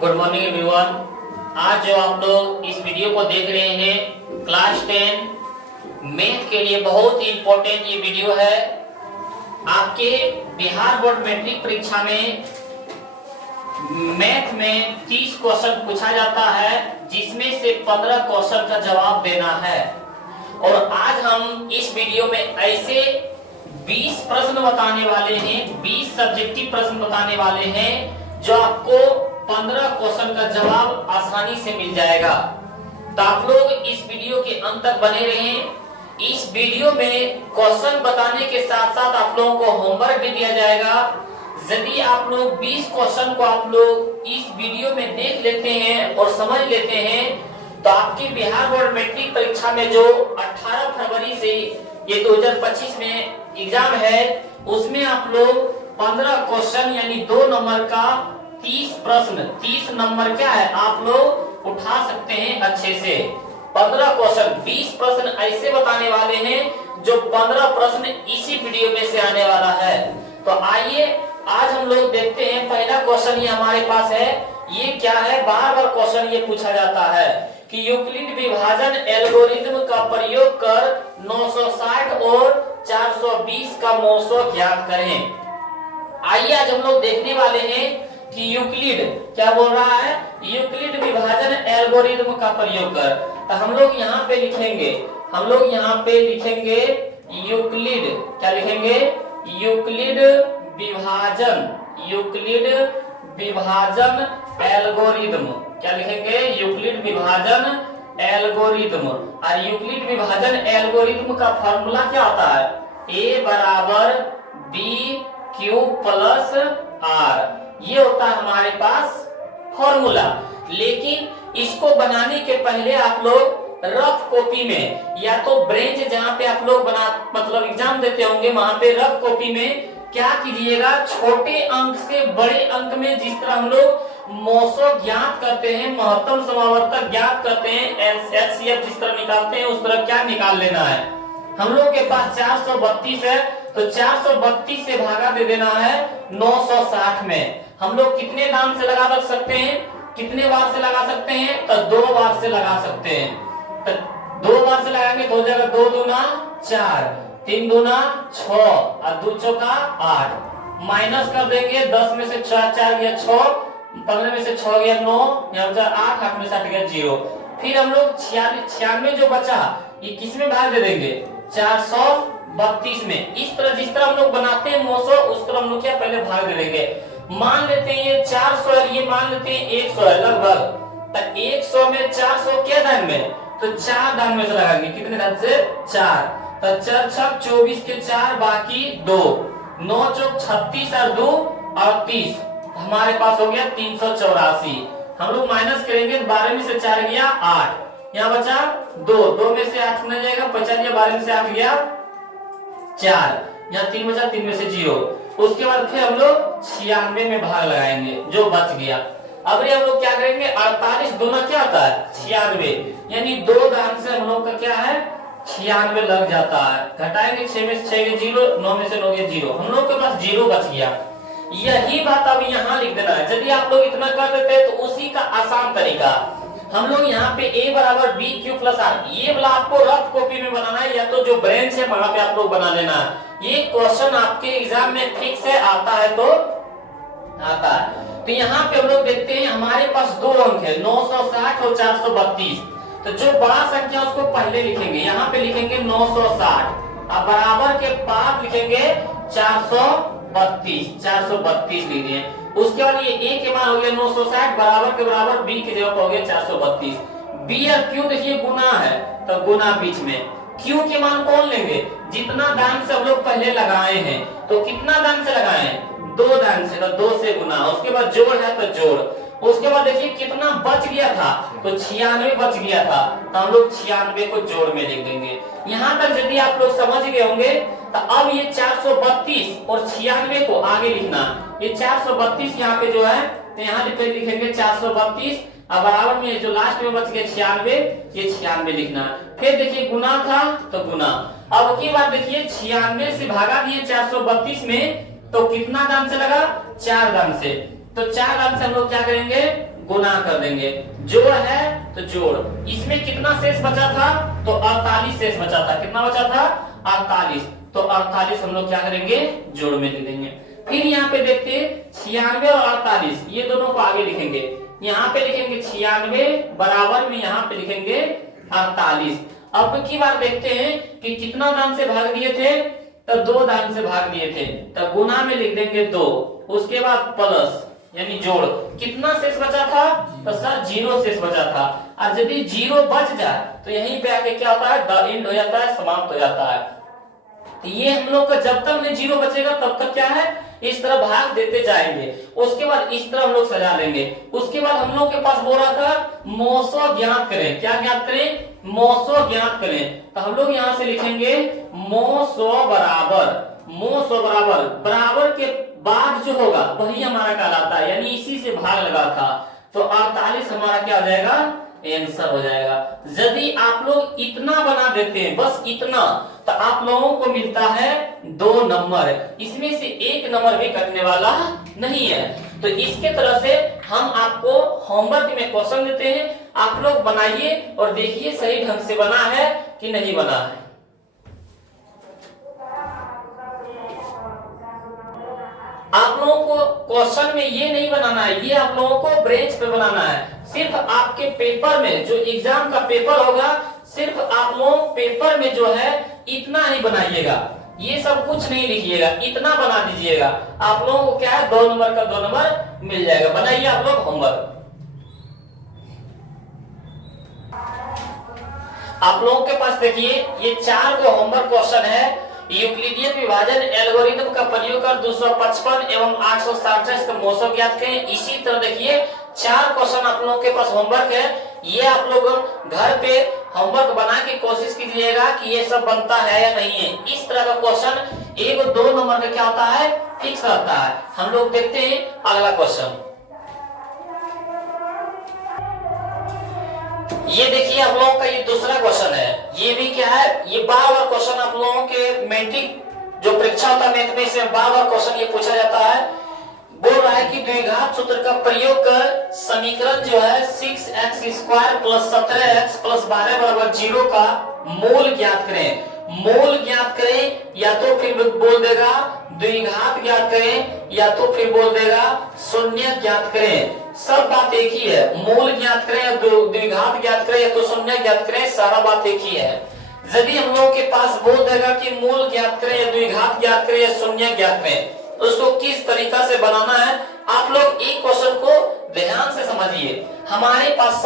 Good morning everyone. आज जो आप लोग इस वीडियो को देख रहे हैं क्लास 10 मैथ के लिए बहुत ही इंपॉर्टेंट ये वीडियो है। आपके बिहार बोर्ड मैट्रिक परीक्षा में मैथ में 30 क्वेश्चन पूछा जाता है, जिसमें से 15 क्वेश्चन का जवाब देना है। और आज हम इस वीडियो में ऐसे 20 प्रश्न बताने वाले हैं, 20 सब्जेक्टिव प्रश्न बताने वाले हैं, जो आपको 15 क्वेश्चन का जवाब आसानी से मिल जाएगा। तो आप लोग इस वीडियो के अंत तक बने रहें। इस वीडियो में क्वेश्चन बताने के साथ साथ आप लोगों को होमवर्क भी दिया जाएगा। यदि आप लोग 20 क्वेश्चन को आप लोग इस वीडियो में देख लेते हैं और समझ लेते हैं, तो आपके बिहार बोर्ड मैट्रिक परीक्षा में जो 18 फरवरी से ये 2025 में एग्जाम है, उसमें आप लोग 15 क्वेश्चन यानी 2 नंबर का 30 प्रश्न, 30 नंबर क्या है, आप लोग उठा सकते हैं अच्छे से। 15 क्वेश्चन, 20 प्रश्न ऐसे बताने वाले हैं जो 15 प्रश्न इसी वीडियो में से आने वाला है। तो आइए आज हम लोग देखते हैं। पहला क्वेश्चन ये हमारे पास है। ये क्या है, बार बार क्वेश्चन ये पूछा जाता है कि यूक्लिड विभाजन एल्गोरिथ्म का प्रयोग कर 960 और 420 का मोसो ज्ञात करें। आइए आज हम लोग देखने वाले हैं कि यूक्लिड क्या बोल रहा है, यूक्लिड विभाजन एल्गोरिथ्म का प्रयोग कर। तो हम लोग यहाँ पे लिखेंगे, यूक्लिड, क्या लिखेंगे, यूक्लिड विभाजन एल्गोरिथ्म, क्या लिखेंगे, यूक्लिड विभाजन एल्गोरिथ्म। और यूक्लिड विभाजन एल्गोरिथ्म का फॉर्मूला क्या होता है, a बराबर b क्यू प्लस r, ये होता है हमारे पास फॉर्मूला। लेकिन इसको बनाने के पहले आप लोग रफ कॉपी में, या तो ब्रेंच जहाँ पे आप लोग मतलब एग्जाम देते होंगे, वहां पे रफ कॉपी में क्या कीजिएगा, छोटे अंक से बड़े अंक में जिस तरह हम लोग मोसो ज्ञात करते हैं, महत्तम समावर्तक ज्ञात करते हैं, एचसीएफ जिस तरह निकालते हैं, उस तरह क्या निकाल लेना है। हम लोग के पास 432 है, तो 432 से भागा दे देना है 960 में। हम लोग कितने दाम से लगा सकते हैं, कितने बार से लगा सकते हैं, तो 2 बार से लगा सकते हैं। तो 2 बार से लगाएंगे तो हो जाएगा 2 दूना 4, 3 दूना 6 और 2 चौका 8। माइनस कर देंगे, 10 में से 4 गया 6, 15 में से 6 गया 9, यहाँ 8, 8 में से 8 गया 0। फिर हम लोग 96 जो बचा ये किस में भाग दे देंगे, 432 में। इस तरह जिस तरह हम लोग बनाते हैं मोसो, उस तरह हम लोग क्या पहले भाग दे देंगे। मान लेते हैं ये 400 है, ये मान लेते हैं 100 है लगभग। तो 100 में 400 क्या दान में, तो 4 दान में से लगाएंगे, कितने दान से, 4। तो 4 छक 24 के 4 बाकी 2, 9 चौक 36 और 2 38, हमारे पास हो गया 384। हम लोग माइनस करेंगे, 12 में से 4 गया 8, यहाँ बचा 2 में से 8 नहीं जाएगा, 50 गया, 12 में से 8 गया 4, यहाँ 3 बचा, 3 में से 0। उसके बाद फिर हम लोग 96 में भाग लगाएंगे जो बच गया। अब हम लोग क्या करेंगे, 48 दोनों क्या होता है 96, यानी 2 दान से हम लोग का क्या है 96 लग जाता है। घटाएंगे 6 में से 6 गया 0, 9 में से 9 गया 0, हम लोग के पास 0 बच गया। यही बात अब यहाँ लिख देना है। यदि आप लोग इतना कर देते हैं तो उसी का आसान तरीका हम लोग यहाँ पे a बराबर b क्यू प्लस r, ये वाला आपको रफ कॉपी में बनाना है, या तो जो ब्रेंच है वहां पे आप लोग बना लेना है। ये क्वेश्चन आपके एग्जाम में फिक्स है, आता है तो आता है। तो यहाँ पे हम लोग देखते हैं हमारे पास 2 अंक है, 960 और 432। तो जो बड़ा संख्या उसको पहले लिखेंगे, यहाँ पे लिखेंगे 960 और बराबर के बाद लिखेंगे 432 लीजिए। उसके बाद ये a के मान हो गया 960, बराबर के बराबर b की जगह हो गया 432। b और q देखिए गुना है, तो गुना बीच में। q के मान कौन लेंगे, जितना दान से हम लोग पहले लगाए हैं, तो कितना दान से लगाए हैं, 2 दान से, तो 2 से गुना। उसके बाद जोड़ है तो जोड़। उसके बाद देखिए कितना बच गया था, तो 96 बच गया था, तो हम लोग 96 को जोड़ में लिख देंगे। यहाँ तक यदि आप लोग समझ गए होंगे, तो अब ये 432 और 96 को आगे लिखना। ये 432 यहाँ पे जो है, तो यहाँ लिखेंगे 432 और बराबर में जो लास्ट में बच गया 96, ये 96 लिखना। फिर देखिए गुना था तो गुना। अब की बार देखिए 96 से भागा दिए 432 में, तो कितना दान से लगा, 4 दान से। तो 4 दान से हम लोग क्या करेंगे, गुना कर देंगे। जोड़ है तो जोड़, इसमें कितना शेष बचा था, तो 48 शेष बचा था। कितना बचा था, 48। तो 48 हम लोग क्या करेंगे, जोड़ में लिख देंगे। फिर यहाँ पे देखते हैं 96 और 48, ये दोनों को आगे लिखेंगे। यहाँ पे लिखेंगे 96 बराबर में यहाँ पे लिखेंगे 48। अब की बार देखते हैं कि कितना दान से भाग दिए थे, तो 2 दान से भाग दिए थे, तो गुना में लिख देंगे 2, उसके बाद प्लस यानी जोड़। कितना शेष बचा था, तो सर 0 शेष बचा था। और यदि 0 बच जाए तो यहीं पे आके क्या होता है, द एंड हो जाता है, समाप्त हो जाता है। तो ये हम लोग का जब तक नहीं 0 बचेगा तब तक क्या है, इस तरह भाग देते जाएंगे। उसके बाद इस तरह हम लोग सजा लेंगे। उसके बाद हम लोग के पास बोल रहा था मौसो ज्ञात करें। क्या ज्ञात करें, मौसो ज्ञात करें। तो हम लोग यहाँ से लिखेंगे मौसो बराबर, मौसो बराबर, बराबर के बाद जो होगा वही हमारा कहलाता है, यानी इसी से भाग लगा था। तो 48 हमारा क्या हो जाएगा, आंसर हो जाएगा। यदि आप लोग इतना बना देते हैं, बस इतना, तो आप लोगों को मिलता है 2 नंबर। इसमें से 1 नंबर भी कटने वाला नहीं है। तो इसके तरह से हम आपको होमवर्क में क्वेश्चन देते हैं, आप लोग बनाइए और देखिए सही ढंग से बना है कि नहीं बना है। आप लोगों को क्वेश्चन में ये नहीं बनाना है, ये आप लोगों को ब्रेंच पे बनाना है। सिर्फ आपके पेपर में, जो एग्जाम का पेपर होगा, सिर्फ आप लोग पेपर में जो है इतना ही बनाइएगा, ये सब कुछ नहीं लिखिएगा, इतना बना दीजिएगा। आप लोगों को क्या है, 2 नंबर का 2 नंबर मिल जाएगा। बनाइए आप लोग होमवर्क। आप लोगों के पास देखिए ये 4 को होमवर्क क्वेश्चन है। यूक्लिडियन विभाजन एल्गोरिथम का प्रयोग कर 255 एवं 867 का मौसम ज्ञात करें। इसी तरह देखिए 4 क्वेश्चन आप लोगों के पास होमवर्क है। ये आप लोग घर पे होमवर्क बना के कोशिश कीजिएगा कि ये सब बनता है या नहीं है। इस तरह का क्वेश्चन 1 और 2 नंबर का क्या होता है, फिक्स रहता है। हम लोग देखते हैं अगला क्वेश्चन। ये देखिए आप लोगों का ये दूसरा क्वेश्चन है। ये भी क्या है, ये बार-बार क्वेश्चन आप लोगों के मैट्रिक जो परीक्षा होता है मैथमेटिक्स में बार-बार क्वेश्चन ये पूछा जाता है। बोल रहा है कि द्विघात सूत्र का प्रयोग कर समीकरण जो है 6x square plus 17x plus 12 बराबर 0 का मूल ज्ञात करें। मूल ज्ञात करें, या तो फिर बोल देगा द्विघात ज्ञात करें, या तो फिर बोल देगा शून्य ज्ञात करें। सब बात एक ही है, मूल ज्ञात करें या द्विघात ज्ञात करें या तो शून्य ज्ञात करें, सारा बात एक ही है। यदि हम लोगों के पास बोल देगा कि मूल ज्ञात करें या द्विघात ज्ञात करें या शून्य ज्ञात करें, तो उसको किस तरीका से बनाना है, आप लोग एक क्वेश्चन को ध्यान से समझिए। हमारे पास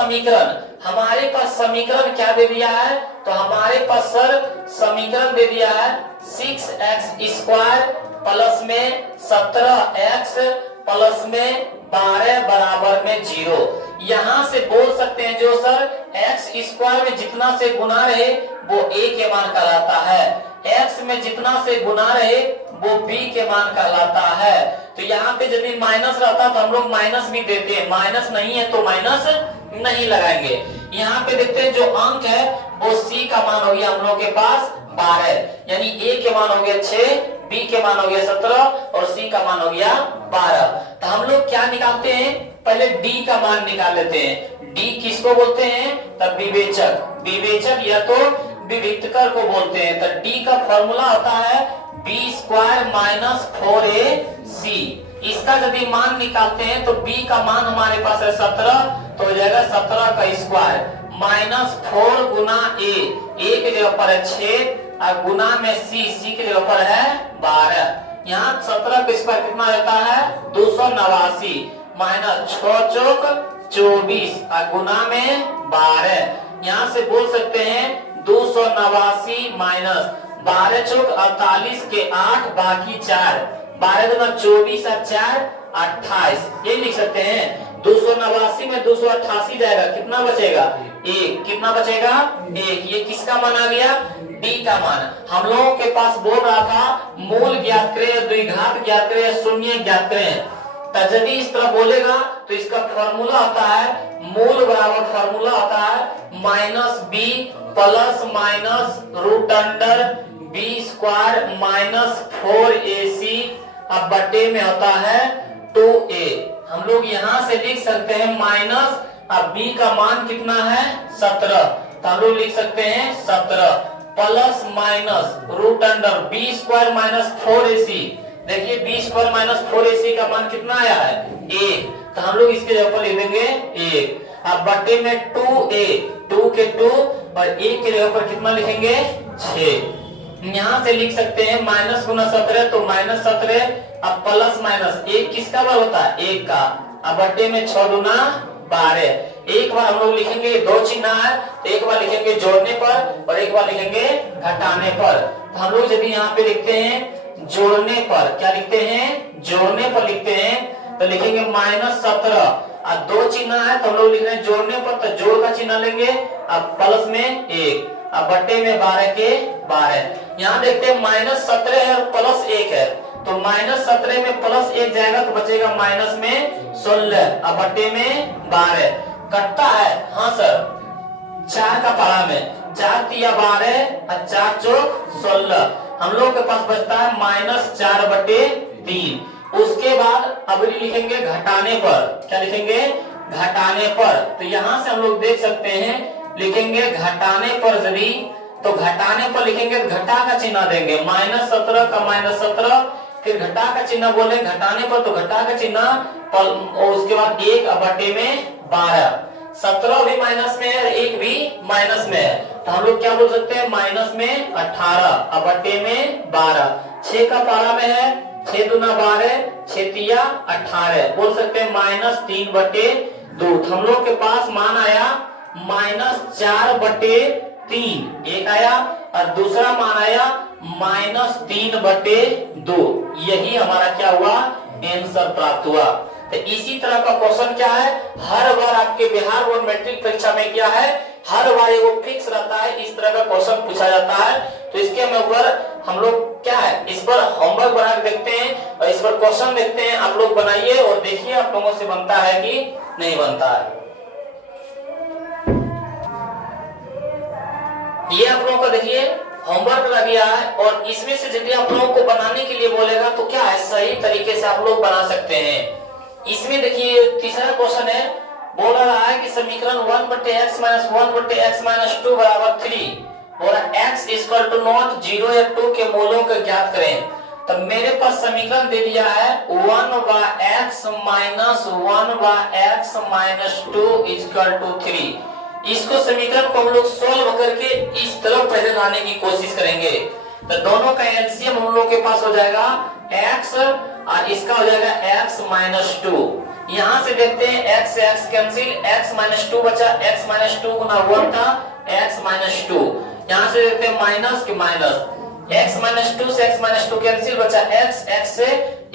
समीकरण क्या दे दिया है, तो हमारे पास सर समीकरण दे दिया है 6x स्क्वायर प्लस में 17x प्लस में 12 बराबर में 0। यहाँ से बोल सकते हैं जो सर x स्क्वायर में जितना से गुना रहे वो a के मान कहलाता है, x में जितना से गुना रहे वो b के मान कहलाता है। तो यहाँ पे यदि माइनस रहता तो हम लोग माइनस भी देते हैं, माइनस नहीं है तो माइनस नहीं लगाएंगे। यहाँ पे देखते हैं जो अंक है वो c का मान हो गया हम लोग के पास 12, यानी a के मान हो गया 6, b के मान हो गया 17 और c का मान हो गया 12। तो हम लोग क्या निकालते हैं, पहले d का मान निकाल लेते हैं। d किसको बोलते हैं, तब विवेचक या तो विविक्तकर को बोलते हैं। तो d का फॉर्मूला होता है b स्क्वायर माइनस 4ac। इसका यदि मान निकालते हैं तो b का मान हमारे पास है 17, तो हो जाएगा 17 का स्क्वायर माइनस 4 गुना a के जगह पर है 6 और गुना में c के जगह पर है 12। यहाँ 17 का स्क्वायर कितना रहता है 289 माइनस 6 चौक 24 और गुना में 12। यहाँ से बोल सकते हैं 289 माइनस 12 चौक 48 के 8 बाकी 4, 12 गुना 24 और 4 28, ये लिख सकते हैं। 289 में 288 जाएगा, कितना बचेगा 1, कितना बचेगा 1। ये किसका मान आ गया, d का मान। हम लोगों के पास बोल रहा था मूल ज्ञात करें, द्विघात ज्ञात करें, शून्य ज्ञात करें। यदि इस तरह बोलेगा तो इसका फॉर्मूला होता है मूल बराबर फॉर्मूला होता है minus b plus minus root under b square minus 4ac अब बटे में होता है 2a। हम लोग यहाँ से लिख सकते हैं माइनस, अब b का मान कितना है 17, तो हम लोग लिख सकते हैं 17 plus minus root under B square minus 4ac। देखिए बी स्क्वायर माइनस 4ac का मान कितना आया है 1, तो हम लोग इसके जगह पर लिख देंगे 1। अब बटे में 2a, 2 के 2 और 1 के जगह पर कितना लिखेंगे 6। यहाँ से लिख सकते हैं माइनस गुना 17 तो माइनस 17, अब प्लस माइनस 1 किसका बार होता है 1 का, अब बटे में 6 दूना 12। एक बार हम लोग लिखेंगे, दो चिन्ह है, एक बार लिखेंगे जोड़ने पर और एक बार लिखेंगे घटाने पर। तो हम लोग जब यहाँ पे लिखते हैं जोड़ने पर, क्या लिखते हैं जोड़ने पर लिखते हैं, तो लिखेंगे माइनस 17, और दो चिन्ह है तो हम लोग लिख रहे हैं जोड़ने पर, तो जोड़ का चिन्ह लेंगे, अब प्लस में 1, अब बटे में 12 के 12। यहाँ देखते हैं माइनस 17 है और प्लस 1 है, तो माइनस 17 में प्लस 1 जाएगा तो बचेगा माइनस में 16, अब बटे में 12। कटता है हाँ सर, 4 का पारा में 4 तिया 12 और 4 चौक 16, हम लोग के पास बचता है माइनस 4 बटे 3। उसके बाद अब लिखेंगे घटाने पर, क्या लिखेंगे घटाने पर, तो यहाँ से हम लोग देख सकते हैं लिखेंगे घटाने पर यदि, तो घटाने पर लिखेंगे घटा का चिन्ह देंगे, माइनस 17 का माइनस 17, फिर घटा का चिन्ह बोले घटाने पर, तो घटा का चिन्ह और उसके बाद 1 बटे में 12, 17 भी माइनस में है, 1 भी माइनस में है, तो हम लोग क्या बोल सकते हैं माइनस में 18 बटे में 12। 6 का पारा में है, 6 दूना 12, 6 तिया 18, बोल सकते हैं माइनस 3 बटे 2। हम लोग के पास मान आया माइनस 4 बटे 3 एक आया, और दूसरा मान आया माइनस 3 बटे 2। यही हमारा क्या हुआ आंसर प्राप्त हुआ। तो इसी तरह का क्वेश्चन क्या है, हर बार आपके बिहार बोर्ड मैट्रिक परीक्षा में क्या है, हर बार वो फिक्स रहता है, इस तरह का क्वेश्चन पूछा जाता है। तो इसके ऊपर हम लोग क्या है, इस पर होमवर्क बना के देखते हैं और इस पर क्वेश्चन देखते हैं, आप लोग बनाइए और देखिए आप लोगों से बनता है कि नहीं बनता है। ये आप लोगों का देखिए होमवर्क लग गया है, और इसमें से यदि आप लोगों को बनाने के लिए बोलेगा तो क्या है सही तरीके से आप लोग बना सकते हैं। इसमें देखिए तीसरा क्वेश्चन है, बोल रहा है कि समीकरण 1 बटे x माइनस 1 बटे x माइनस 2 बराबर 3 और x इक्वल टू नॉट 0 या 2 के मूलों को ज्ञात करें। तो मेरे पास समीकरण दे दिया है 1 by x minus 1 by x minus 2 equal to 3। इसको समीकरण को हम लोग सोल्व करके इस तरफ पहले लाने की कोशिश करेंगे। तो दोनों का एलसीएम हम लोग के पास हो जाएगा x और इसका हो जाएगा x माइनस 2। यहाँ से देखते हैं x से x कैंसिल, x माइनस 2 बचा, x माइनस 2 गुना 1 था x माइनस 2। यहाँ से देखते हैं माइनस के माइनस, x माइनस 2 से x माइनस 2 कैंसिल, बचा x, x से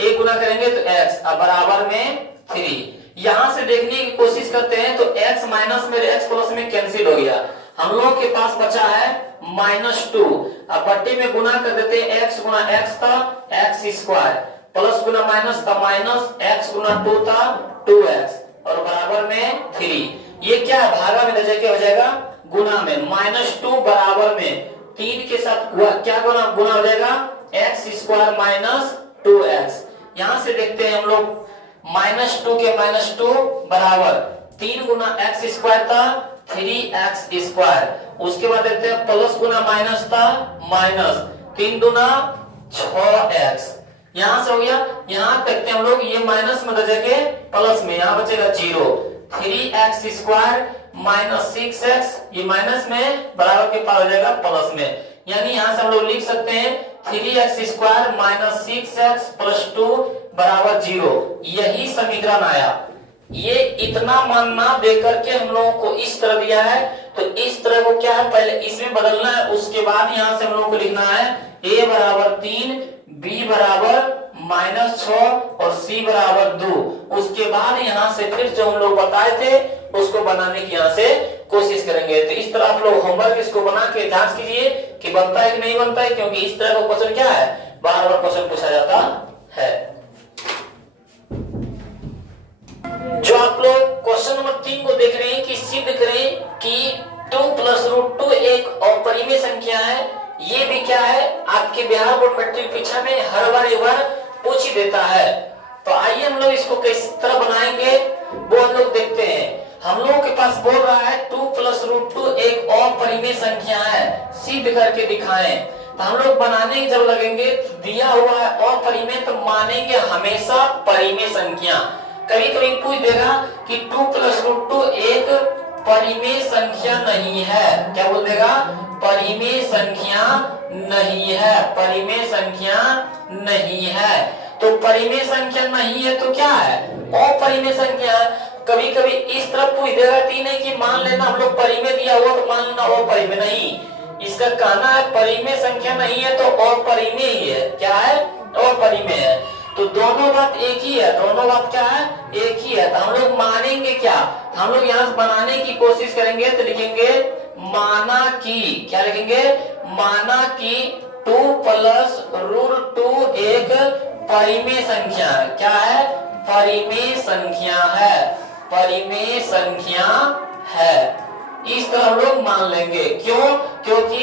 1 गुना करेंगे तो x अब बराबर में 3। यहाँ से देखने की कोशिश करते हैं तो x माइनस में x प्लस में कैंसिल हो गया, हम लोग के पास बचा है माइनस 2। अब बट्टे में गुना कर देते हैं, x गुना x था x स्क्वायर, प्लस गुना माइनस था माइनस, x गुना 2 था 2x और बराबर में 3। ये क्या है भागा में लेके हो जाएगा गुना में, माइनस 2 बराबर में 3 के साथ क्या गुना हो जाएगा x स्क्वायर माइनस 2x। यहाँ से देखते हैं हम लोग माइनस 2 के माइनस 2 बराबर 3 गुना x स्क्वायर था 3x स्क्वायर, उसके बाद देखते हैं प्लस गुना माइनस था माइनस, 3 गुना 6x, यहाँ से हो गया। यहाँ देखते हैं हम लोग ये माइनस में बचेगा प्लस में, यहाँ बचेगा 0, 3x स्क्वायर माइनस 6x, ये माइनस में बराबर के पास हो जाएगा प्लस में, यानी यहाँ से हम लोग लिख सकते हैं 3x square minus 6x plus 2 बराबर 0। यही समीकरण आया। ये इतना मान ना दे करके हम लोगों को इस तरह दिया है, तो इस तरह को क्या है पहले इसमें बदलना है, उसके बाद यहाँ से हम लोगों को लिखना है a बराबर 3, b बराबर माइनस 6 और c बराबर 2। उसके बाद यहाँ से फिर जो हम लोग बताए थे उसको बनाने की यहाँ से कोशिश करेंगे। तो इस तरह आप लोग होमवर्क इसको बना के जांच कीजिए कि बनता है कि नहीं बनता है, क्योंकि इस तरह का क्वेश्चन क्या है बार बार क्वेश्चन पूछा जाता है। जो आप लोग क्वेश्चन नंबर 3 को देख रहे हैं कि सिद्ध करें कि 2 प्लस रूट 2 एक अपरिमेय संख्या है। ये भी क्या है आपके बिहार बोर्ड मैट्रिक परीक्षा में हर बार एक बार पूछ ही देता है। तो आइए हम लोग इसको किस तरह बनाएंगे संख्या है सिद्ध करके दिखाएं। तो हम लोग बनाने जब लगेंगे दिया हुआ है अपरिमेय तो मानेंगे हमेशा परिमेय संख्या। कभी कभी पूछ देगा कि 2 + √2 एक परिमेय संख्या नहीं है। क्या बोल देगा? परिमेय संख्या नहीं है, परिमेय संख्या नहीं है। तो परिमेय संख्या नहीं है तो क्या है? अपरिमेय संख्या। कभी कभी इस तरफ पूछ देगा कि नहीं कि मान लेना हम लोग परिमेय दिया हुआ तो मान लेना अपरिमेय। नहीं, इसका कहना है परिमेय संख्या नहीं है तो अपरिमेय ही है। क्या है? अपरिमेय है। तो दोनों बात एक ही है, दोनों बात क्या है? एक ही है। तो हम लोग मानेंगे क्या? हम लोग यहाँ बनाने की कोशिश करेंगे तो लिखेंगे माना कि, क्या लिखेंगे? माना कि 2 + √2 एक परिमेय संख्या है। क्या है? परिमेय संख्या है, परिमेय संख्या है। इस तरह हम लोग मान लेंगे। क्यों? क्योंकि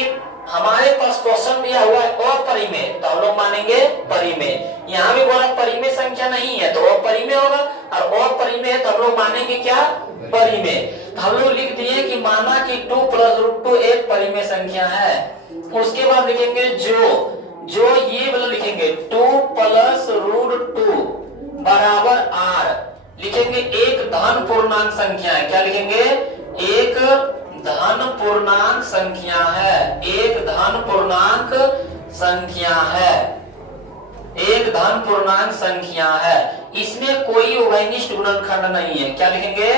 हमारे पास क्वेश्चन दिया हुआ है अपरिमेय तो हम लोग मानेंगे परिमेय। यहाँ भी बोला परिमेय संख्या नहीं है तो अपरिमेय होगा, और अपरिमेय है तो हम लोग मानेंगे क्या? परिमेय। हम लोग लिख दिए कि माना कि 2 + √2 एक परिमेय संख्या है। उसके बाद लिखेंगे जो ये वाला लिखेंगे 2 + √2 बराबर r। लिखेंगे एक धन पूर्णांक संख्या है। क्या लिखेंगे? एक धन पूर्णांक संख्या है, एक धन पूर्णांक संख्या है, एक धन पूर्णांक संख्या है। इसमें कोई उभयनिष्ठ गुणनखंड नहीं है। क्या लिखेंगे?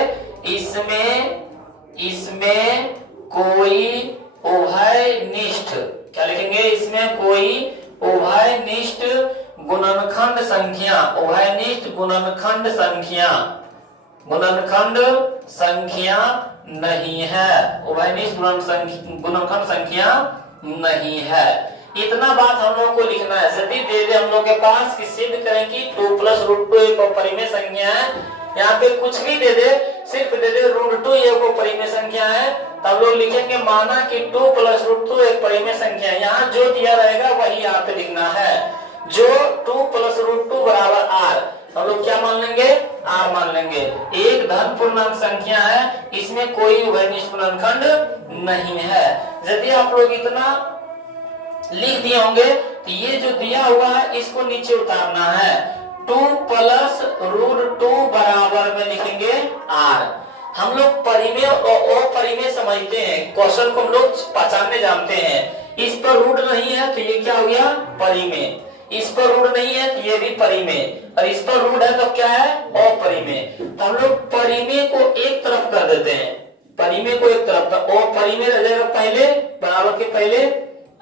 इसमें कोई उभयनिष्ठ, क्या लिखेंगे? इसमें कोई उभयनिष्ठ गुणनखंड संख्या, उभयनिष्ठ गुणनखंड संख्या, गुणनखंड संख्या नहीं है, उभयनिष्ठ गुणनखंड संख्या नहीं है। इतना बात हम लोग को लिखना है। यदि दे दे हम लोग के पास कि सिद्ध करें कि 2 + √2 एक परिमेय संख्या है, यहाँ पे कुछ भी दे दे, सिर्फ दे दे √2 एक परिमेय संख्या है, तब लोग लिखेंगे माना कि 2 + √2 एक परिमेय संख्या है। यहाँ जो दिया रहेगा वही यहाँ पे लिखना है। जो 2 + √2 बराबर r, हम लोग क्या मान लेंगे? r मान लेंगे। एक धन पूर्णांक संख्या है, इसमें कोई उभयनिष्ठ गुणनखंड नहीं है। यदि आप लोग इतना लिख दिए होंगे तो ये जो दिया हुआ है इसको नीचे उतारना है। 2 + √2 बराबर में लिखेंगे r। हम लोग परिमेय और अपरिमेय समझते हैं, क्वेश्चन को हम लोग पहचानने जानते हैं। इस पर रूट नहीं है तो ये क्या हो गया? परिमेय। इस पर रूट नहीं है तो ये भी परिमेय, और इस पर रूट है तो क्या है? अपरिमेय। तो हम लोग परिमेय को एक तरफ कर देते हैं, परिमेय को एक तरफ, तो अपरिमेय रह जाएगा पहले, बराबर के पहले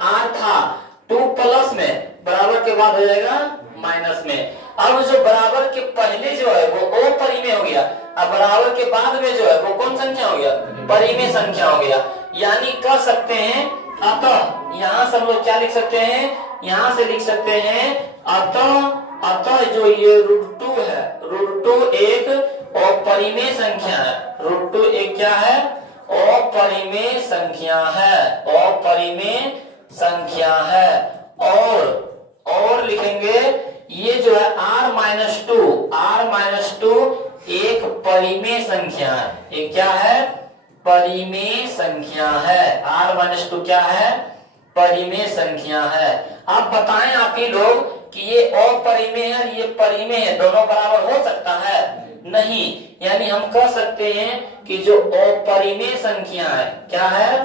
r था, 2 प्लस में बराबर के बाद हो जाएगा माइनस में। अब जो बराबर के पहले जो है वो अपरिमेय हो गया, अब बराबर के बाद में जो है वो कौन संख्या हो गया? परिमेय संख्या हो गया। यानी कह सकते हैं अतः, यहाँ से हम लोग क्या लिख सकते हैं? यहाँ से लिख सकते हैं अतः जो ये √2 है, √2 एक अपरिमेय संख्या है। √2 एक क्या है? अपरिमेय संख्या है, अपरिमेय संख्या है। और लिखेंगे ये जो है r-2 एक परिमेय संख्या है। ये क्या है? परिमेय संख्या है। r-2 क्या है? परिमेय संख्या है। आप बताएं आप ही लोग कि ये अपरिमेय है, ये परिमेय है, दोनों बराबर हो सकता है? नहीं। यानी हम कह सकते हैं कि जो अपरिमेय संख्या है, क्या है?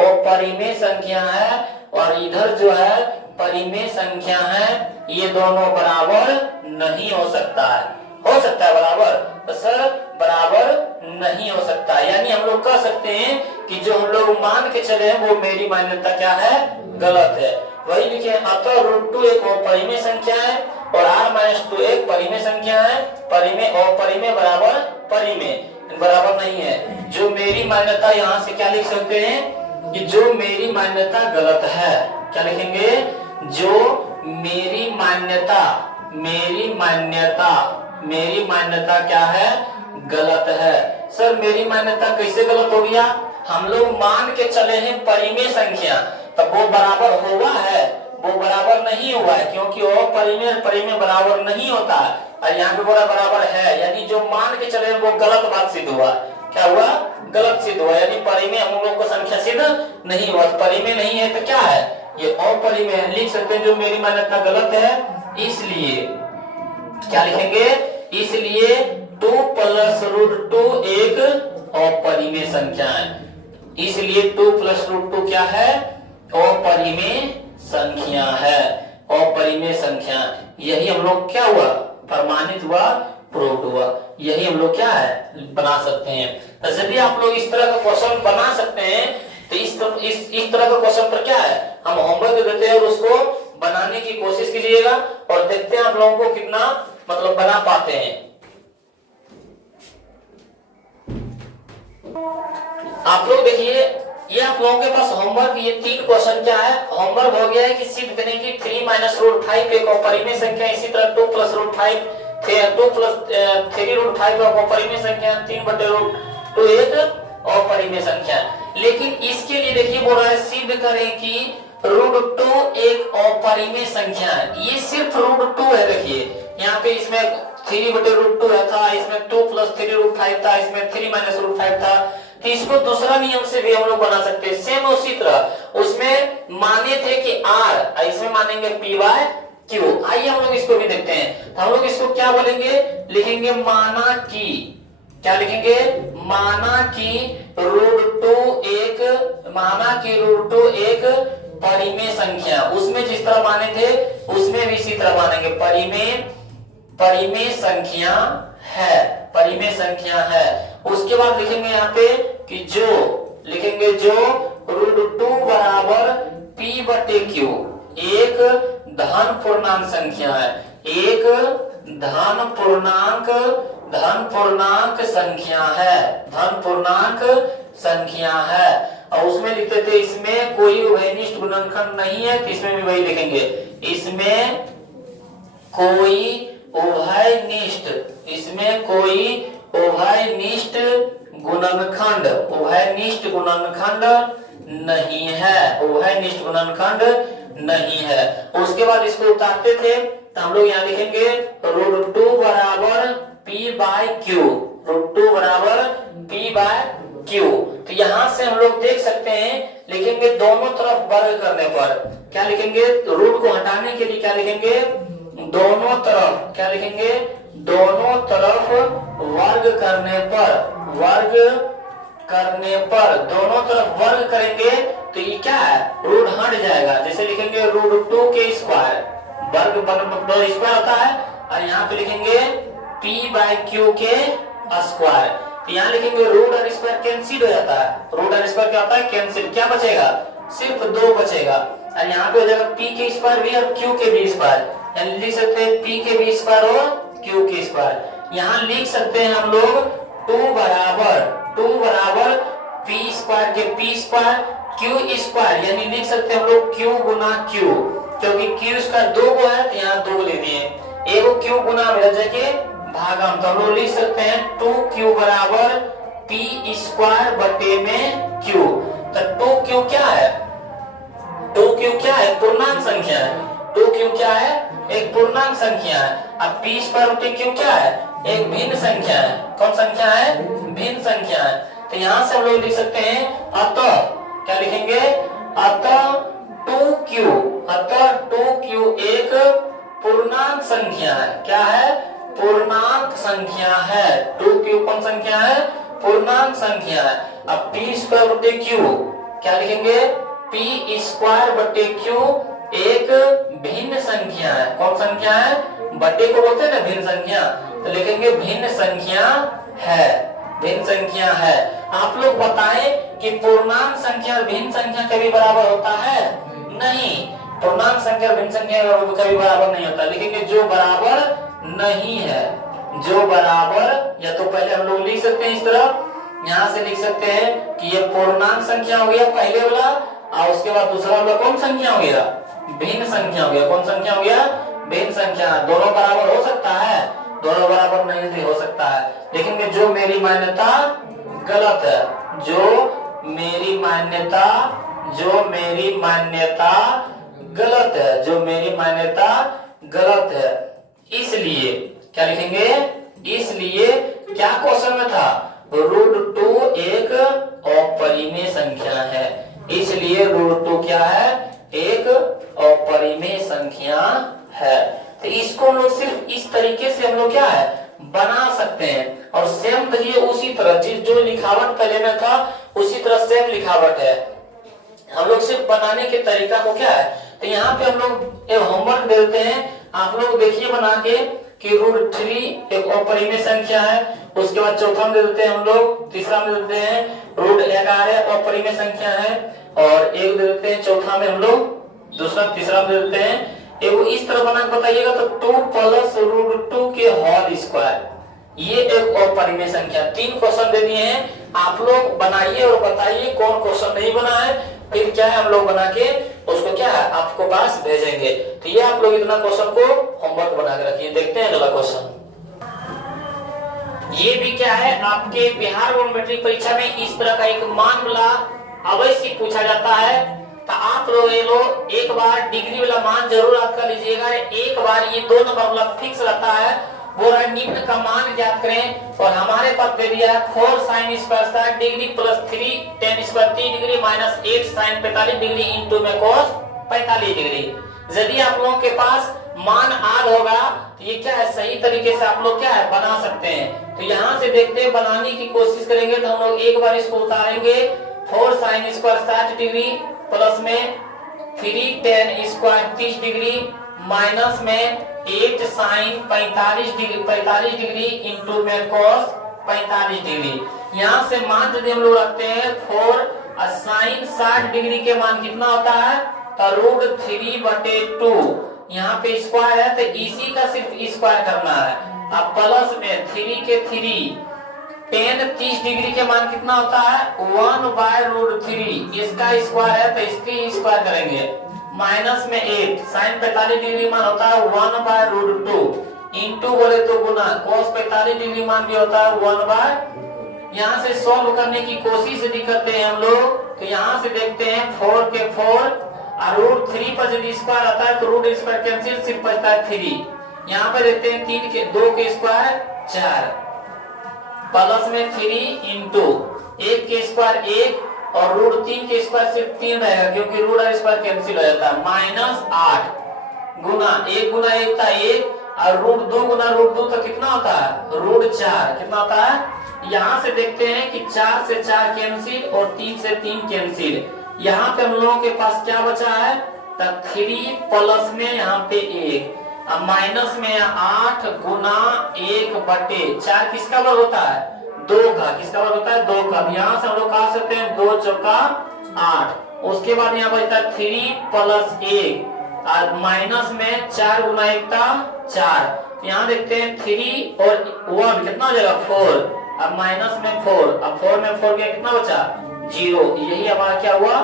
अपरिमेय संख्या है, और इधर जो है परिमेय संख्या है, ये दोनों बराबर नहीं हो सकता है। हो सकता है बराबर? तो सर बराबर नहीं हो सकता। यानी हम लोग कह सकते हैं कि जो हम लोग मान के चले हैं वो मेरी मान्यता क्या है? गलत है। वही लिखे अतः √2 एक परिमेय संख्या है और r-2 एक परिमेय संख्या है। परिमेय और परिमेय बराबर परिमेय बराबर नहीं है। जो मेरी मान्यता, यहाँ से क्या लिख सकते हैं कि जो मेरी मान्यता गलत है। क्या लिखेंगे? जो मेरी मान्यता क्या है? गलत है। सर मेरी मान्यता कैसे गलत हो गया? हम लोग मान के चले हैं परिमेय संख्या, तब वो बराबर हुआ है? वो बराबर नहीं हुआ है, क्योंकि वो परिमेय बराबर नहीं होता है, और यहाँ पे बोला बराबर है। यानी जो मान के चले वो गलत बात सिद्ध हुआ। क्या हुआ, गलत सिद्ध हुआ, यानी परिमेय हम लोग को संख्या सिद्ध नहीं हुआ। परिमेय नहीं है तो क्या है, ये अपरिमेय है। लिख सकते हैं जो मेरी मान्यता गलत है, इसलिए क्या लिखेंगे, इसलिए 2 + √2 एक अपरिमेय संख्या है। इसलिए 2 + √2 क्या है, अपरिमेय संख्या है, अपरिमेय संख्या। यही हम लोग क्या हुआ, प्रमाणित हुआ, प्रूव हुआ। यही हम लोग क्या है, बना सकते हैं। तो जब भी आप लोग इस तरह का क्वेश्चन बना सकते हैं, तो इस तरह का क्वेश्चन पर क्या है, हम होमवर्क देते हैं और उसको बनाने की कोशिश कीजिएगा और देखते हैं आप लोगों को कितना मतलब बना पाते हैं। आप लोग देखिए, ये आप लोगों के पास होमवर्क, ये 3 क्वेश्चन क्या है, होमवर्क हो गया है कि सिद्ध करें कि 3 - √5 एक अपरिमेय संख्या, इसी तरह 2 + √5 2 + 3 √5 एक अपरिमेय संख्या, 3/√2 एक अपरिमेय संख्या। लेकिन इसके लिए देखिए बोल रहा है सिद्ध करें कि √2 एक अपरिमेय संख्या है। ये सिर्फ √2 है। देखिए यहाँ पे इसमें 3/√2 था, इसमें 2 + 3 √5 था, इसमें 3 - √5 था। तो इसको दूसरा नियम से भी हम लोग बना सकते हैं। सेम उसी तरह उसमें माने थे कि R, इसमें मानेंगे P/Q। आइए हम लोग इसको भी देखते हैं। तो हम लोग इसको क्या बोलेंगे, लिखेंगे माना कि, क्या लिखेंगे, माना कि √2 एक परिमेय संख्या। उसमें जिस तरह माने थे उसमें भी इसी तरह मानेंगे, परिमेय संख्या है, परिमेय संख्या है। उसके बाद लिखेंगे यहाँ पे कि जो लिखेंगे जो √2 = P/Q एक धन पूर्णांक संख्या है, एक धन पूर्णांक संख्या है, धन पूर्णांक संख्या है। और उसमें लिखते थे इसमें कोई उभयनिष्ठ गुणनखंड नहीं है, तो इसमें भी वही लिखेंगे, इसमें कोई उभयनिष्ठ गुणनखंड नहीं है, उभयनिष्ठ गुणनखंड नहीं है। उसके बाद इसको उतारते थे तो हम लोग यहाँ लिखेंगे √2 = P/Q, √2 = P/Q। तो यहाँ से हम लोग देख सकते हैं, लिखेंगे दोनों तरफ वर्ग करने पर, क्या लिखेंगे, रूट को हटाने के लिए क्या लिखेंगे, दोनों तरफ, क्या लिखेंगे, दोनों तरफ वर्ग करने पर, दोनों तरफ वर्ग करेंगे तो ये क्या है, रूट हट जाएगा। जैसे लिखेंगे √2 के स्क्वायर, वर्ग स्क्वायर होता है, और यहाँ पे लिखेंगे P/Q के स्क्वायर। तो यहाँ लिखेंगे रूट और स्क्वायर कैंसिल हो जाता है, रूट और स्क्वायर क्या होता है, कैंसिल। क्या बचेगा, सिर्फ 2 बचेगा। और यहाँ पे हो जाएगा P के स्क्वायर भी और Q के भी स्क्वायर, यानी लिख सकते हैं P के भी स्क्वायर और Q के स्क्वायर। यहाँ लिख सकते हैं हम लोग 2 बराबर P² के P² Q स्क्वायर, यानी लिख सकते हैं हम लोग Q गुना Q, क्योंकि Q² 2 को है तो यहाँ 2 ले दिए, एक Q गुना मिल जाएगा भागम। तो हम लोग लिख सकते हैं 2Q = P² बटे में Q। तो 2Q क्या है, 2Q क्या है, पूर्णांक संख्या है। 2Q क्या है, एक पूर्णांक संख्या है। अब P² बटे Q क्या है, एक भिन्न संख्या है। कौन संख्या है, भिन्न संख्या है। तो यहाँ से हम लोग लिख सकते हैं अतः, क्या लिखेंगे, अतः 2Q एक पूर्णांक संख्या है। क्या है, पूर्णांक संख्या है। 2Q कौन संख्या है, पूर्णांक संख्या है। अब P² बटे Q क्या लिखेंगे, P² बटे Q एक भिन्न संख्या है। कौन संख्या है, बटे को बोलते हैं ना भिन्न संख्या, तो लिखेंगे भिन्न संख्या है, भिन्न संख्या है। आप लोग बताएं कि पूर्णांक संख्या और भिन्न संख्या कभी बराबर होता है, नहीं। पूर्णांक संख्या और भिन्न संख्या कभी बराबर नहीं होता। लिखेंगे जो बराबर नहीं है, जो बराबर, या तो पहले हम लोग लिख सकते हैं इस तरह, यहाँ से लिख सकते हैं कि ये पूर्णांक संख्या हो गया पहले वाला, और उसके बाद दूसरा वाला कौन संख्या हो गया, भिन्न संख्या हो गया। कौन संख्या हो गया, भिन्न संख्या। दोनों बराबर हो सकता है, दोनों बराबर नहीं भी हो सकता है। लिखेंगे जो मेरी मान्यता गलत है, जो मेरी मान्यता गलत है, जो मेरी मान्यता गलत है। इसलिए क्या लिखेंगे, इसलिए क्या क्वेश्चन में था, √2 एक अपरिमेय संख्या है, इसलिए √2 क्या है, एक अपरिमेय संख्या है। तो इसको हम लोग सिर्फ इस तरीके से हम लोग क्या है बना सकते हैं। और सेम देखिए उसी तरह जो लिखावट पहले में था उसी तरह सेम लिखावट है, हम लोग सिर्फ बनाने के तरीका को क्या है। तो यहाँ पे हम लोग एक होमवर्क देते हैं, आप लोग देखिए बना के कि √3 एक अपरिमेय संख्या है। उसके बाद चौथा में दे देते हैं हम लोग, तीसरा में दे देते हैं √11 अपरिमेय संख्या है, और एक दे देते हैं चौथा में हम लोग, दूसरा तीसरा में दे देते हैं। एगो इस तरह बना के बताइएगा तो 2 + √2 के होल स्क्वायर, ये एक अपरिमेय संख्या। 3 क्वेश्चन दे दिए हैं, आप लोग बनाइए और बताइए कौन क्वेश्चन नहीं बना है, फिर क्या है हम लोग बना के उसको क्या है आपको पास भेजेंगे। तो ये आप लोग इतना क्वेश्चन को होमवर्क बना के रखिए। देखते हैं अगला क्वेश्चन। ये भी क्या है आपके बिहार बोर्ड मैट्रिक परीक्षा में इस तरह का एक मान वाला अवश्य पूछा जाता है। तो आप लोग ये लोग एक बार डिग्री वाला मान जरूर याद कर लीजिएगा। एक बार ये 2 नंबर वाला फिक्स रहता है, वो निम्न का मान ज्ञात करें। और हमारे पास दे दिया है 4 sin square 60 degree plus 3 tan square 3 degree minus 8 sin 45 degree into में cos 45 डिग्री। यदि आप लोगों के पास मान आद होगा तो ये क्या है सही तरीके से आप लोग क्या है बना सकते हैं। तो यहाँ से देखते हैं बनाने की कोशिश करेंगे। तो हम लोग एक बार इसको उतारेंगे, 4 sin स्क्वायर 60 डिग्री प्लस में 3 tan स्क्वायर 30 डिग्री माइनस में 8 sin 45 डिग्री इंटू में cos 45 डिग्री। यहाँ से मान यदि हम लोग रखते हैं 4 और sin 60 डिग्री के मान कितना होता है तो √3/2। यहाँ पे स्क्वायर है तो इसी का सिर्फ स्क्वायर करना है। अब प्लस में 3 के 3 tan 30 डिग्री के मान कितना होता है 1/√3, इसका स्क्वायर है तो इसकी स्क्वायर करेंगे। माइनस में 8 sin 45 डिग्री मान होता है 1/√2 इंटू बोले तो गुना cos 45 डिग्री मान भी होता है 1/। यहाँ से सॉल्व करने की कोशिश यदि करते हैं हम लोग तो यहाँ से देखते हैं 4 के 4 और √3 पर यदि स्क्वायर आता है तो रूट स्क्वायर कैंसिल, सिर्फ बचता है 3। यहाँ पे देखते हैं 3 के 2 के स्क्वायर 4 प्लस में 3 इंटू 1 के स्क्वायर 1 और √3 के स्क्वायर सिर्फ 3 रहेगा क्योंकि रूट और स्क्वायर कैंसिल हो जाता है। माइनस 8 गुना 1 गुना 1 था 1 और √2 गुना √2 तो कितना होता है √4 कितना होता है। यहाँ से देखते हैं कि 4 से 4 कैंसिल और 3 से 3 कैंसिल। यहाँ पे हम लोगों के पास क्या बचा है तो 3 प्लस में यहाँ पे 1 अब माइनस में 8 गुना 1/4 किसका वर्ग होता है 2 का, किसका वर्ग होता है 2 का। यहाँ से हम लोग कहा सकते हैं 2 चौका 8। उसके बाद यहाँ बचता है 3 प्लस 1 और माइनस में 4 गुना 1 का 4। यहाँ देखते हैं 3 और 1 कितना हो जाएगा 4 अब माइनस में 4 अब 4 में 4 गया कितना बचा 0। यही हमारा क्या हुआ।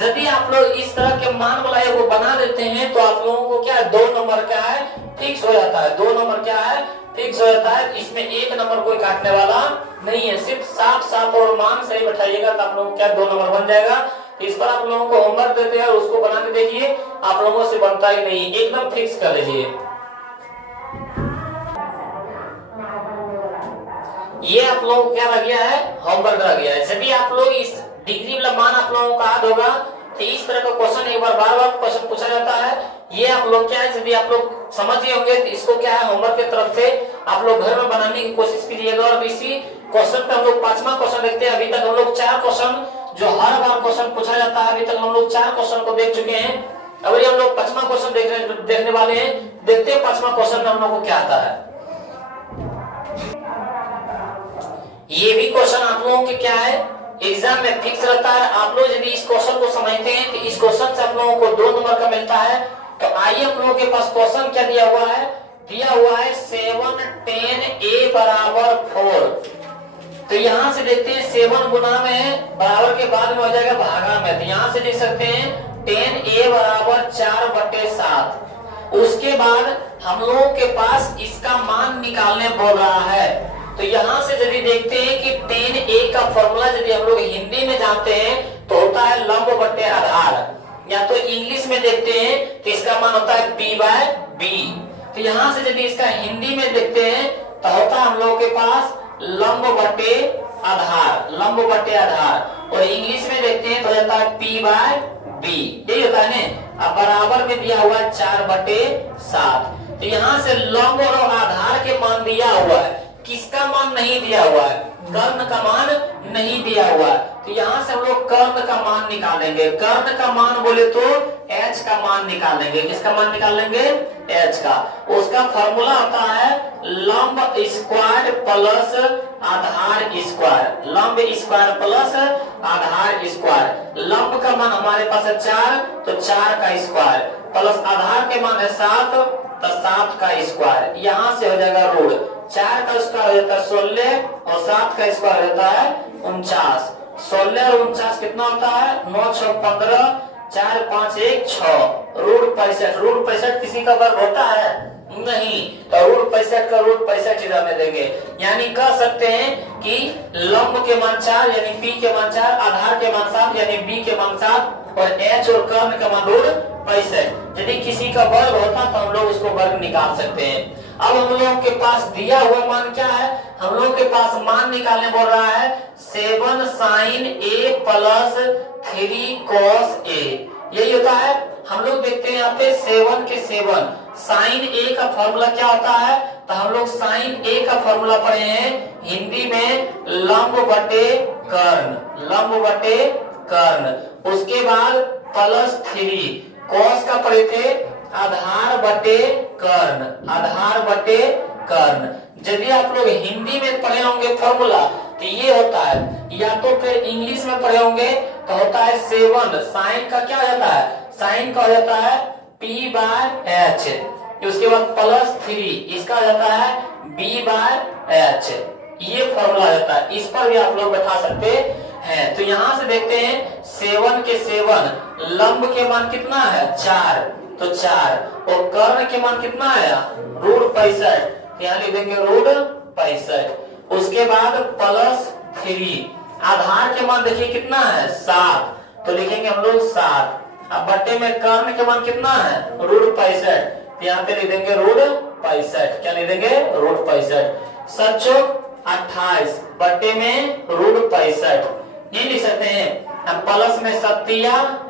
यदि आप लोग इस तरह के मान वाला को बना देते हैं तो आप लोगों को क्या 2 नंबर क्या है फिक्स हो जाता है। 2 नंबर क्या है फिक्स हो जाता है। इसमें 1 नंबर कोई काटने वाला नहीं है, सिर्फ साफ और मान सही बैठाइएगा तो आप लोगों क्या 2 नंबर बन जाएगा। इस पर आप लोगों को होमवर्क देते हैं और उसको बना के देखिए, आप लोगों से बनता ही नहीं, एकदम फिक्स कर लीजिए। ये आप लोगों को क्या रह गया है होमवर्क रह गया है। यदि आप लोग इस डिग्री वाला मान आप लोगों का याद होगा तो इस तरह का क्वेश्चन एक बार बार क्वेश्चन पूछा जाता है। ये आप लोग क्या है यदि आप लोग समझ गए होंगे तो इसको क्या है होमवर्क की तरफ से आप लोग घर में बनाने की कोशिश कीजिएगा। और इसी क्वेश्चन पे हम लोग 5वां क्वेश्चन देखते हैं। अभी तक हम लोग 4 क्वेश्चन जो हर बार क्वेश्चन पूछा जाता है, अभी तक हम लोग 4 क्वेश्चन को देख चुके हैं। अभी हम लोग 5वां क्वेश्चन देखने वाले हैं। देखते हैं 5वां क्वेश्चन में हम लोग को क्या आता है। ये भी क्वेश्चन आप लोगों के क्या है एग्जाम में फिक्स रहता है। आप लोग यदि इस क्वेश्चन को समझते हैं तो इस क्वेश्चन से आप लोगों को 2 नंबर का मिलता है। तो आइए हम लोगों के पास क्वेश्चन क्या दिया हुआ है, दिया हुआ है 7 tan a बराबर 4। तो यहाँ से देखते हैं 7 गुना में बराबर के बाद में हो जाएगा भागा में, तो यहाँ से देख सकते हैं tan a बराबर 4/7। उसके बाद हम लोगों के पास इसका मान निकालने बोल रहा है। तो यहाँ से यदि देखते हैं कि tan a का फॉर्मूला यदि हम लोग हिंदी में जानते हैं तो होता है लंब बटे आधार, या तो इंग्लिश में देखते हैं तो इसका मान होता है p/b। तो यहाँ से यदि इसका हिंदी में देखते हैं तो होता है हम लोगों के पास लंब बटे आधार, लंब बटे आधार। और इंग्लिश में देखते हैं तो हो जाता है P बाय B, यही होता है ना। अब बराबर में दिया हुआ है 4/7। तो यहाँ से लंब और आधार के मान दिया हुआ है, किसका मान नहीं दिया हुआ है? कर्ण का मान नहीं दिया हुआ है। तो यहाँ से हम लोग कर्ण का मान निकालेंगे। कर्ण का मान बोले तो h का मान निकालेंगे। किसका मान निकालेंगे? h का। उसका फॉर्मूला होता है लंब स्क्वायर प्लस आधार स्क्वायर, लंब स्क्वायर प्लस आधार स्क्वायर। लंब का मान हमारे पास है 4, तो 4 का स्क्वायर प्लस आधार के मान है 7, तो 7 का स्क्वायर। यहाँ से हो जाएगा रूट 4 का स्क्वायर हो जाता है 16 और 7 का स्क्वायर होता है 49। 16 और 49 कितना होता है? 9 6 15, 4 5 1 6, रूट 65। रूट 65 किसी का वर्ग होता है? नहीं, तो रूट 65 का रूट 65 ही रहने देंगे। यानी कह सकते हैं कि लंब के मान 4 यानी P के मान 4, आधार के मान 7 यानी B के मान 7 और H और कर्ण का मान रूट 65। यदि किसी का वर्ग होता तो हम लोग उसको वर्ग निकाल सकते हैं। अब हम लोगों के पास दिया हुआ मान क्या है? हम लोगों के पास मान निकालने बोल रहा है 7 sin A plus 3 cos A, यही होता है। हम लोग देखते हैं यहाँ पे 7 के 7 sin A का फॉर्मूला क्या होता है? तो हम लोग sin A का फॉर्मूला पढ़े हैं हिंदी में लंब बटे कर्ण, लंब बटे कर्ण। उसके बाद प्लस 3 cos का पढ़े थे आधार बटे कर्ण, आधार बटे कर्ण। यदि आप लोग हिंदी में पढ़े होंगे फॉर्मूला तो ये होता है, या तो फिर इंग्लिश में पढ़े होंगे तो होता है 7 साइन का क्या हो जाता है? साइन का हो जाता है P बाय H, उसके बाद प्लस 3 इसका हो जाता है B बाय H, ये फॉर्मूला होता है। इस पर भी आप लोग बैठा सकते हैं। तो यहाँ से देखते हैं 7 के 7 लंब के मान कितना है? 4, तो 4 और कर्ण के मान कितना है? रूट 65, यहाँ लिख देंगे रूट 65। उसके बाद प्लस 3 आधार के मान देखिए कितना है? 7, तो लिखेंगे हम लोग 7। अब बट्टे में कर्ण के मान कितना है? रूट 65, तो यहाँ पे लिख देंगे रूट 65। क्या लिख देंगे? रूट 65। 7 चौक 28 बट्टे में रूट 65 नहीं लिख सकते हैं। अब प्लस में 7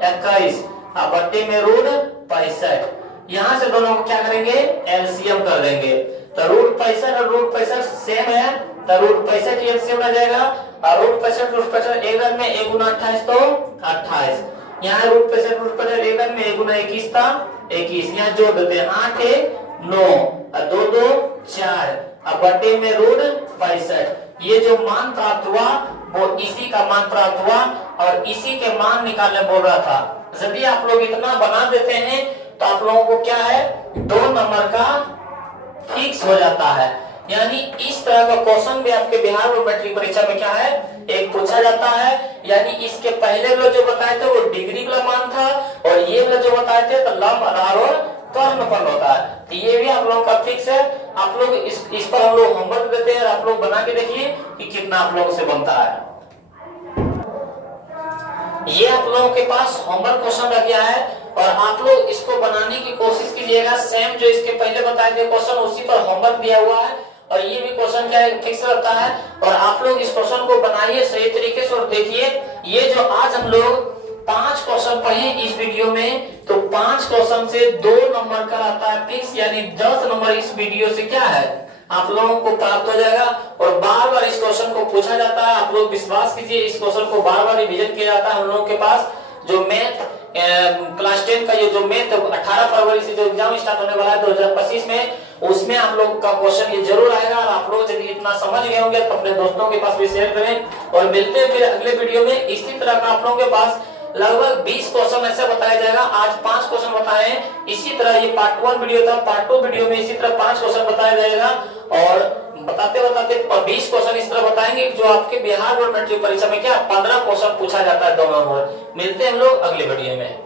21 अब बट्टे में रूट 65। यहाँ से दोनों को क्या करेंगे? एलसीएम कर देंगे। तो रूट 65 और रूट 65 सेम है, तो रूट 65 की एलसीएम आ जाएगा। और रूट 65 एक में 1 गुना 28 तो 28। यहाँ रूट 65 एक में 1 गुना 21 था 21। यहाँ जोड़ देते हैं 8 1 9 और 2 2 4 अब बटे में रूट 65। ये जो मान प्राप्त हुआ वो इसी का मान प्राप्त हुआ और इसी के मान निकालने बोल रहा था। यदि आप लोग इतना बना देते हैं तो आप लोगों को क्या है? 2 नंबर का फिक्स हो जाता है। यानी इस तरह का क्वेश्चन भी आपके बिहार में मैट्रिक परीक्षा में क्या है? एक पूछा जाता है। यानी इसके पहले वाला जो बताए थे वो डिग्री वाला मान था और ये वाला जो बताए थे तो लंब आधार और कर्ण पर होता है। तो ये भी आप लोगों का फिक्स है। आप लोग इस पर हम लोग होमवर्क देते हैं और आप लोग बना के देखिए कि कितना आप लोगों से बनता है। ये आप लोगों के पास होमवर्क क्वेश्चन रह गया है और आप लोग इसको बनाने की कोशिश कीजिएगा। सेम जो इसके पहले बताए थे क्वेश्चन उसी पर होमवर्क दिया हुआ है और ये भी क्वेश्चन क्या है? फिक्स रहता है। और आप लोग इस क्वेश्चन को बनाइए सही तरीके से और देखिए ये जो आज हम लोग 5 क्वेश्चन पढ़े इस वीडियो में, तो 5 क्वेश्चन से 2 नंबर का आता है फिक्स, यानी 10 नंबर इस वीडियो से क्या है आप लोगों को प्राप्त हो जाएगा। और बार बार इस क्वेश्चन को पूछा जाता है। आप लोग विश्वास कीजिए इस क्वेश्चन को बार बार रिवीजन किया जाता है। हम लोगों के पास जो मैथ क्लास 10 का ये जो मैथ 18 फरवरी से जो एग्जाम स्टार्ट होने वाला है 2025 में, उसमें आप लोग का क्वेश्चन ये जरूर आएगा। और आप लोग यदि इतना समझ गए होंगे तो अपने दोस्तों के पास भी शेयर करें। और मिलते हैं फिर अगले वीडियो में। इसी तरह का आप लोगों के पास लगभग 20 क्वेश्चन ऐसे बताया जाएगा। आज 5 क्वेश्चन बताए हैं। इसी तरह ये पार्ट 1 वीडियो था, पार्ट 2 वीडियो में इसी तरह 5 क्वेश्चन बताया जाएगा और बताते बताते 20 क्वेश्चन इस तरह बताएंगे जो आपके बिहार बोर्ड मैट्रिक परीक्षा में क्या 15 क्वेश्चन पूछा जाता है 2 नंबर। मिलते हैं हम लोग अगले वीडियो में।